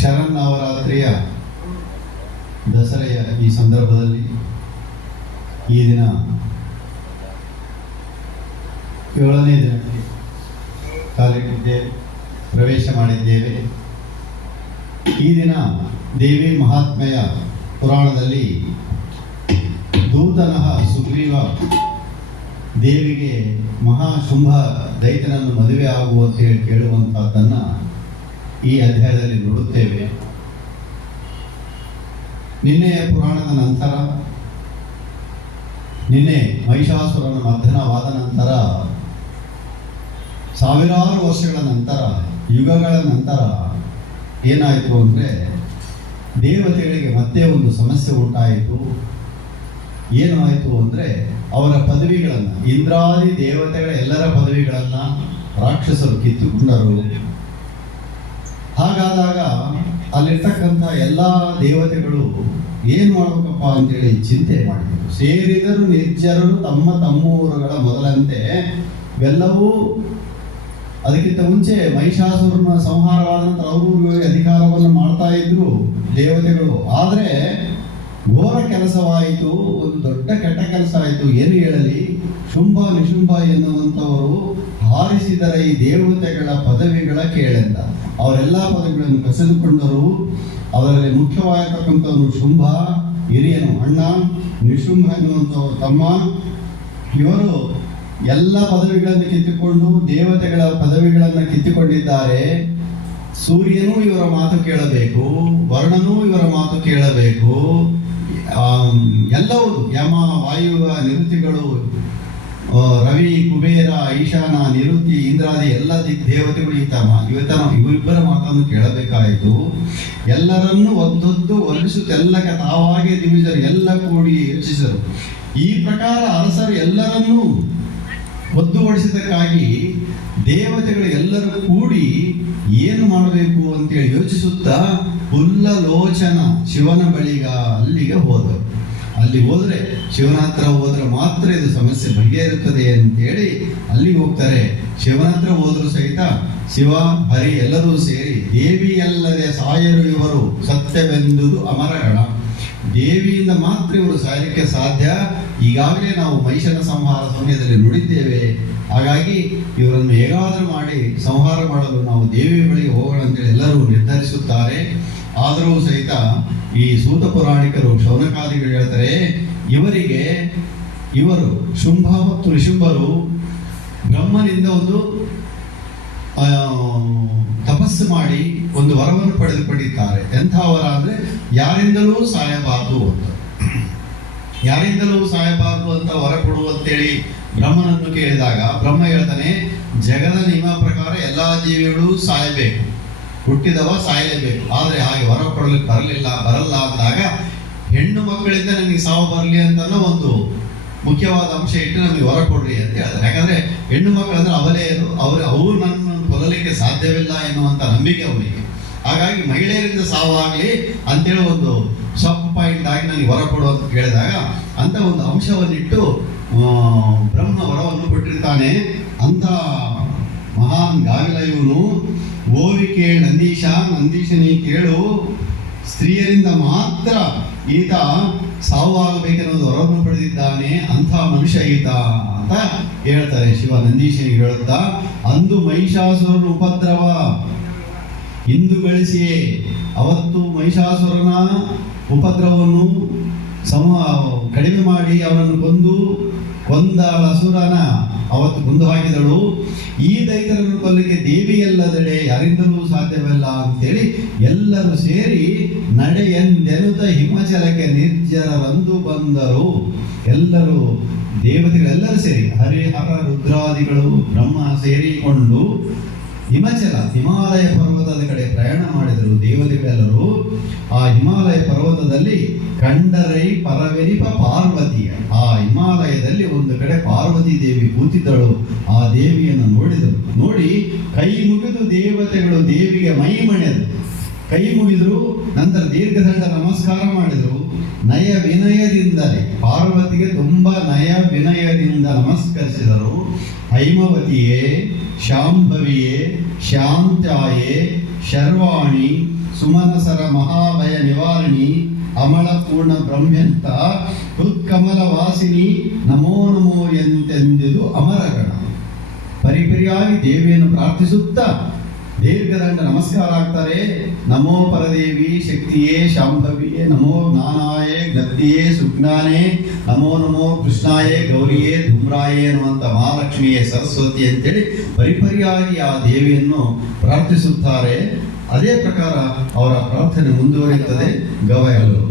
ಶರನ್ನವರಾತ್ರಿಯ ದಸರೆಯ ಈ ಸಂದರ್ಭದಲ್ಲಿ ಈ ದಿನ ಏಳನೇ ದಿನಕ್ಕೆ ಕಾಲಿಟ್ಟಿದ್ದೇವೆ ಪ್ರವೇಶ ಮಾಡಿದ್ದೇವೆ. ಈ ದಿನ ದೇವಿ ಮಹಾತ್ಮೆಯ ಪುರಾಣದಲ್ಲಿ ದೂತನಃ ಸುಗ್ರೀವ ದೇವಿಗೆ ಮಹಾಶುಂಭ ದೈತನನ್ನು ಮದುವೆ ಆಗುವಂತ ಹೇಳಿ ಕೇಳುವಂತಹದ್ದನ್ನು ಈ ಅಧ್ಯಾಯದಲ್ಲಿ ನೋಡುತ್ತೇವೆ. ನಿನ್ನೆಯ ಪುರಾಣದ ನಂತರ, ನಿನ್ನೆ ಮಹಿಷಾಸುರನ ಮರ್ಧನವಾದ ನಂತರ, ಸಾವಿರಾರು ವರ್ಷಗಳ ನಂತರ, ಯುಗಗಳ ನಂತರ ಏನಾಯಿತು ಅಂದರೆ, ದೇವತೆಗಳಿಗೆ ಮತ್ತೆ ಒಂದು ಸಮಸ್ಯೆ ಉಂಟಾಯಿತು. ಏನು ಆಯಿತು ಅಂದರೆ, ಅವರ ಪದವಿಗಳನ್ನು, ಇಂದ್ರಾದಿ ದೇವತೆಗಳ ಎಲ್ಲರ ಪದವಿಗಳನ್ನು ರಾಕ್ಷಸರು ಕಿತ್ತುಕೊಂಡರು. ಹಾಗಾದಾಗ ಅಲ್ಲಿರ್ತಕ್ಕಂಥ ಎಲ್ಲ ದೇವತೆಗಳು ಏನು ಮಾಡಬೇಕಪ್ಪ ಅಂತೇಳಿ ಚಿಂತೆ ಮಾಡಿದರು. ಸೇರಿದರು ನಿರ್ಜರರು ತಮ್ಮ ತಮ್ಮೂರುಗಳ ಮೊದಲಂತೆ ಇವೆಲ್ಲವೂ ಅದಕ್ಕಿಂತ ಮುಂಚೆ ಮಹಿಷಾಸುರನ ಸಂಹಾರವಾದ ನಂತರ ಅವರು ಅಧಿಕಾರವನ್ನು ಮಾಡ್ತಾ ಇದ್ರು ದೇವತೆಗಳು. ಆದರೆ ಘೋರ ಕೆಲಸವಾಯಿತು, ಒಂದು ದೊಡ್ಡ ಕೆಟ್ಟ ಕೆಲಸ ಆಯಿತು ಏನು ಹೇಳಲಿ? ಶುಂಭ ನಿಶುಂಭ ಎನ್ನುವಂಥವರು ಹಾರಿಸಿದರೆ ಈ ದೇವತೆಗಳ ಪದವಿಗಳ ಕೇಳೆಂದ. ಅವರೆಲ್ಲ ಪದವಿಗಳನ್ನು ಕಸಿದುಕೊಂಡರು. ಅದರಲ್ಲಿ ಮುಖ್ಯವಾಗಿರ್ತಕ್ಕಂಥವನು ಶುಂಭ, ಹಿರಿಯನು ಅಣ್ಣ, ನಿಶುಂಭ ಎನ್ನುವಂಥವರು ತಮ್ಮ. ಇವರು ಎಲ್ಲ ಪದವಿಗಳನ್ನು ಕಿತ್ತುಕೊಂಡು, ದೇವತೆಗಳ ಪದವಿಗಳನ್ನು ಕಿತ್ತುಕೊಂಡಿದ್ದಾರೆ. ಸೂರ್ಯನೂ ಇವರ ಮಾತು ಕೇಳಬೇಕು, ವರ್ಣನೂ ಇವರ ಮಾತು ಕೇಳಬೇಕು. ಎಲ್ಲವೂ ಯಮ, ವಾಯುವ ನಿರುತಿಗಳು ರವಿ, ಕುಬೇರ, ಈಶಾನ, ನಿರುತಿ, ಇಂದ್ರಾದಿ ಎಲ್ಲ ದೇವತೆಗಳು ಈತ ಇವತ್ತ ನಾವು ಇವರಿಬ್ಬರ ಮಾತನ್ನು ಕೇಳಬೇಕಾಯಿತು. ಎಲ್ಲರನ್ನೂ ಒದ್ದೊದ್ದು ವರ್ಣಿಸುತ್ತೆಲ್ಲಕ್ಕೆ ತಾವಾಗೆ ದಿವಿಜರು, ಎಲ್ಲ ಕೂಡಿ ಯೋಚಿಸರು ಈ ಪ್ರಕಾರ ಅರಸರು ಎಲ್ಲರನ್ನೂ ಒದ್ದುಗೊಳಿಸಿದ್ದಕ್ಕಾಗಿ ದೇವತೆಗಳು ಎಲ್ಲರೂ ಕೂಡಿ ಏನು ಮಾಡಬೇಕು ಅಂತೇಳಿ ಯೋಚಿಸುತ್ತಾ ಹುಲ್ಲಲೋಚನ ಶಿವನ ಬಳಿಗ ಅಲ್ಲಿಗೆ ಹೋದರು ಅಲ್ಲಿ ಹೋದರೆ ಶಿವನ ಹತ್ರ ಹೋದ್ರೆ ಮಾತ್ರ ಇದು ಸಮಸ್ಯೆ ಬಗೆಹರುತ್ತದೆ ಅಂತೇಳಿ ಅಲ್ಲಿಗೆ ಹೋಗ್ತಾರೆ. ಶಿವನ ಹತ್ರ ಹೋದರೂ ಸಹಿತ ಶಿವ, ಹರಿ ಎಲ್ಲರೂ ಸೇರಿ ದೇವಿಯಲ್ಲದೆ ಸಾಯರು ಇವರು ಸತ್ಯವೆಂದುದು ಅಮರಗಣ. ದೇವಿಯಿಂದ ಮಾತ್ರ ಇವರು ಸಾಯಲಿಕ್ಕೆ ಸಾಧ್ಯ. ಈಗಾಗಲೇ ನಾವು ಮಹಿಷನ ಸಂಹಾರ ಸಮಯದಲ್ಲಿ ನುಡಿದ್ದೇವೆ. ಹಾಗಾಗಿ ಇವರನ್ನು ಹೇಗಾದರೂ ಮಾಡಿ ಸಂಹಾರ ಮಾಡಲು ನಾವು ದೇವಿ ಬಳಿಗೆ ಹೋಗೋಣ ಅಂತೇಳಿ ಎಲ್ಲರೂ ನಿರ್ಧರಿಸುತ್ತಾರೆ. ಆದರೂ ಸಹಿತ ಈ ಸೂತ ಪುರಾಣಿಕರು ಶೌನಕಾದಿಗಳು ಹೇಳ್ತಾರೆ, ಇವರಿಗೆ ಇವರು ಶುಂಭ ಮತ್ತು ಋಷುಂಭರು ಬ್ರಹ್ಮನಿಂದ ಒಂದು ತಪಸ್ಸು ಮಾಡಿ ಒಂದು ವರವನ್ನು ಪಡೆದುಕೊಂಡಿದ್ದಾರೆ. ಎಂಥ ವರ ಅಂದ್ರೆ ಯಾರಿಂದಲೂ ಸಾಯಬಾರದು ಅಂತ. ಯಾರಿಂದಲೂ ಸಾಯಬಾರದು ಅಂತ ಹೊರ ಕೊಡು ಅಂತೇಳಿ ಬ್ರಹ್ಮನನ್ನು ಕೇಳಿದಾಗ ಬ್ರಹ್ಮ ಹೇಳ್ತಾನೆ, ಜಗದ ನಿಯಮ ಪ್ರಕಾರ ಎಲ್ಲಾ ಜೀವಿಗಳು ಸಾಯಬೇಕು. ಹುಟ್ಟಿದವ ಸಾಯಲೇಬೇಕು. ಆದರೆ ಹಾಗೆ ಹೊರ ಕೊಡಲಿಕ್ಕೆ ಬರಲಿಲ್ಲ, ಬರಲ್ಲ ಅಂದಾಗ ಹೆಣ್ಣು ಮಕ್ಕಳಿಂದ ನನಗೆ ಸಾವು ಬರಲಿ ಅಂತಲೂ ಒಂದು ಮುಖ್ಯವಾದ ಅಂಶ ಇಟ್ಟು ನಮಗೆ ಹೊರ ಕೊಡ್ರಿ ಅಂತ ಹೇಳ್ತಾರೆ. ಯಾಕಂದ್ರೆ ಹೆಣ್ಣು ಮಕ್ಕಳಂದ್ರೆ ಅವಲೇ ಅವರು ಅವರು ನನ್ನ ನನ್ನನ್ನು ಕೊಲ್ಲಲಿಕ್ಕೆ ಸಾಧ್ಯವಿಲ್ಲ ಎನ್ನುವಂಥ ನಂಬಿಕೆ ಅವನಿಗೆ. ಹಾಗಾಗಿ ಮಹಿಳೆಯರಿಂದ ಸಾವಾಗಲಿ ಅಂತೇಳಿ ಒಂದು ಸಬ್ ಪಾಯಿಂಟ್ ಆಗಿ ನನಗೆ ಹೊರ ಕೊಡು ಅಂತ ಕೇಳಿದಾಗ ಅಂತ ಒಂದು ಅಂಶವನ್ನಿಟ್ಟು ಬ್ರಹ್ಮ ವರವನ್ನು ಕೊಟ್ಟಿರ್ತಾನೆ. ಅಂತ ಮಹಾನ್ ಗಾವಿಲ ಇವನು ಓವಿ ನಂದೀಶ ನಂದೀಶನಿ ಕೇಳು. ಸ್ತ್ರೀಯರಿಂದ ಮಾತ್ರ ಈತ ಸಾವಾಗಬೇಕೆನ್ನುವುದು ವರವನ್ನು ಪಡೆದಿದ್ದಾನೆ, ಅಂಥ ಮನುಷ್ಯ ಈತ ಅಂತ ಹೇಳ್ತಾರೆ ಶಿವ ನಂದೀಶನಿಗೆ ಹೇಳುತ್ತಾ. ಅಂದು ಮಹಿಷಾಸುರನ ಉಪದ್ರವ. ಇಂದು ಬೆಳೆಸಿಯೇ ಅವತ್ತು ಮಹಿಷಾಸುರನ ಉಪದ್ರವವನ್ನು ಸಮ ಕಡಿಮೆ ಮಾಡಿ ಅವನನ್ನು ಕೊಂದು ಕೊಂದ ಅಸುರನ ಅವತ್ತು ಕೊಂದು ಹಾಕಿದಳು. ಈ ದೈತರನ್ನು ದೇವಿ ದೇವಿಯಲ್ಲದೆಡೆ ಯಾರಿಂದಲೂ ಸಾಧ್ಯವಿಲ್ಲ ಅಂತೇಳಿ ಎಲ್ಲರೂ ಸೇರಿ ನಡೆಯೆಂದೆನುತ ಹಿಮಾಚಲಕ್ಕೆ ನಿರ್ಜರರಂದು ಬಂದರು. ಎಲ್ಲರೂ ದೇವತೆಗಳೆಲ್ಲರೂ ಸೇರಿ ಹರಿಹರ ರುದ್ರಾದಿಗಳು ಬ್ರಹ್ಮ ಸೇರಿಕೊಂಡು ಹಿಮಾಚಲ, ಹಿಮಾಲಯ ಪರ್ವತದ ಕಡೆ ಪ್ರಯಾಣ ಮಾಡಿದರು ದೇವತೆಗಳೆಲ್ಲರೂ. ಆ ಹಿಮಾಲಯ ಪರ್ವತದಲ್ಲಿ ಕಂಡರೈ ಪರವೆರಿಪ ಪಾರ್ವತಿಯ ಆ ಹಿಮಾಲಯದಲ್ಲಿ ಒಂದು ಕಡೆ ಪಾರ್ವತಿ ದೇವಿ ಕೂತಿದ್ದಳು. ಆ ದೇವಿಯನ್ನು ನೋಡಿದರು. ನೋಡಿ, ಕೈ ಮುಗಿದು ದೇವತೆಗಳು ದೇವಿಗೆ ಮೈ ಮಣೆದು ಕೈ ಮುಗಿದರು, ನಂತರ ದೀರ್ಘದಂಡ ನಮಸ್ಕಾರ ಮಾಡಿದರು. ನಯ ವಿನಯದಿಂದಲೇ ಪಾರ್ವತಿಗೆ ತುಂಬಾ ನಯ ವಿನಯದಿಂದ ನಮಸ್ಕರಿಸಿದರು. ಹೈಮವತಿಯೇ ಶಾಂಭವಿಯೇ, ಶಾಂತಾಯೇ, ಶರ್ವಾಣಿ, ಸುಮನಸರ ಮಹಾಭಯ ನಿವಾರಣಿ, ಅಮಳ ಪೂರ್ಣ ಬ್ರಹ್ಮ್ಯಂತ ಹೃತ್ಕಮಲ ವಾಸಿನಿ, ನಮೋ ನಮೋ ಎಂತೆಂದಿದು ಅಮರಗಣ. ಪರಿಪರಿಯಾಗಿ ದೇವಿಯನ್ನು ಪ್ರಾರ್ಥಿಸುತ್ತಾ ದೀರ್ಘದಂಡ ನಮಸ್ಕಾರ ಆಗ್ತಾರೆ. ನಮೋ ಪರದೇವಿ, ಶಕ್ತಿಯೇ, ಶಾಂಭವಿಯೇ, ನಮೋ ಜ್ಞಾನಾಯೇ ಗತಿಯೇ ಸುಜ್ಞಾನೇ ನಮೋ ನಮೋ ಕೃಷ್ಣಾಯೇ ಗೌರಿಯೇ ಧೂಮ್ರಾಯೇ ಅನ್ನುವಂಥ ಮಹಾಲಕ್ಷ್ಮಿಯೇ ಸರಸ್ವತಿ ಅಂತೇಳಿ ಪರಿಪರಿಯಾಗಿ ಆ ದೇವಿಯನ್ನು ಪ್ರಾರ್ಥಿಸುತ್ತಾರೆ. ಅದೇ ಪ್ರಕಾರ ಅವರ ಪ್ರಾರ್ಥನೆ ಮುಂದುವರಿಯುತ್ತದೆ. ಗವಯಗಳು